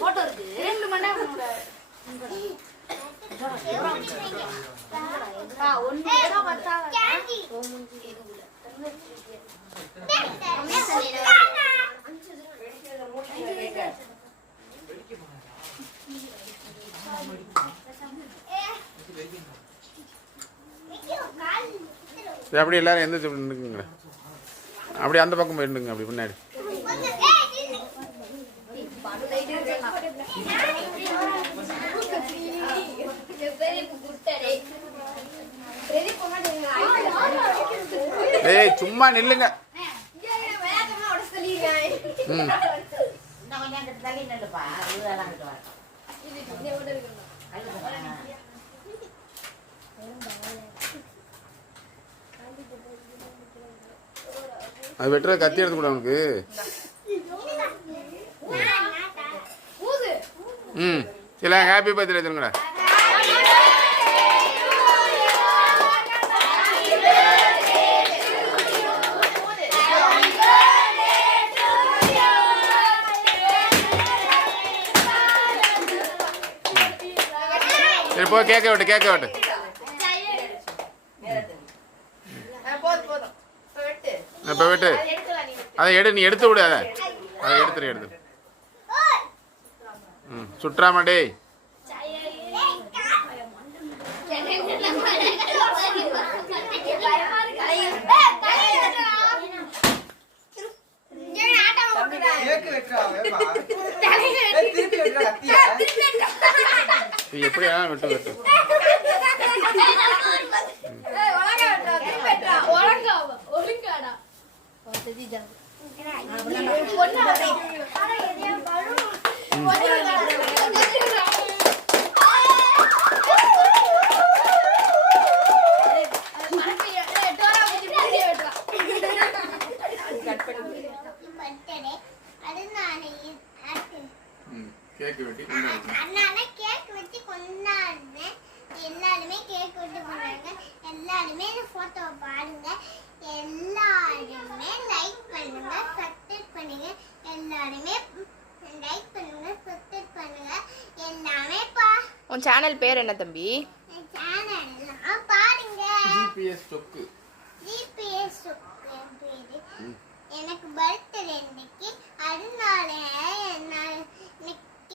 Photo இருக்கு 2 மணி நேரம் ஒன்னு ஏதோ வச்சா அப்படி எல்லாரும் எந்த நின்றுக்குங்க அப்படி அந்த பக்கம் போயிருந்துங்க அப்படி முன்னாடி ஏய் சும்மா நில்லுங்க அது வெட்டுற கத்தி எடுத்து கூட உனக்கு ம் இல்லை ஹாப்பி பர்த்டே சொல்லுங்கடா சரி போ கேட்க விட்டு இப்போ வெட்டு அதை எடு நீ எடுத்து விடு அதை எடுத்துரு ம் சுற்றாமா டேய் எப்படியா வெட்டு கேக் வெட்டி கொண்டாடுறேன். எல்லாருமே கேக் வெட்டி கொண்டாடுங்க. எல்லாருமே போட்டோ பாருங்க. எல்லாருமே லைக் பண்ணுங்க, சப்ஸ்கிரைப் பண்ணுங்க. எல்லாருமே லைக் பண்ணுங்க, சப்ஸ்கிரைப் பண்ணுங்க. எல்லாமே உன் சேனல் பேர் என்ன தம்பி? சேனல்லாம் பாருங்க. ஜிபிஎஸ் சொக்கு பேரு. எனக்கு பர்த்டே இன்னைக்கு. அதனால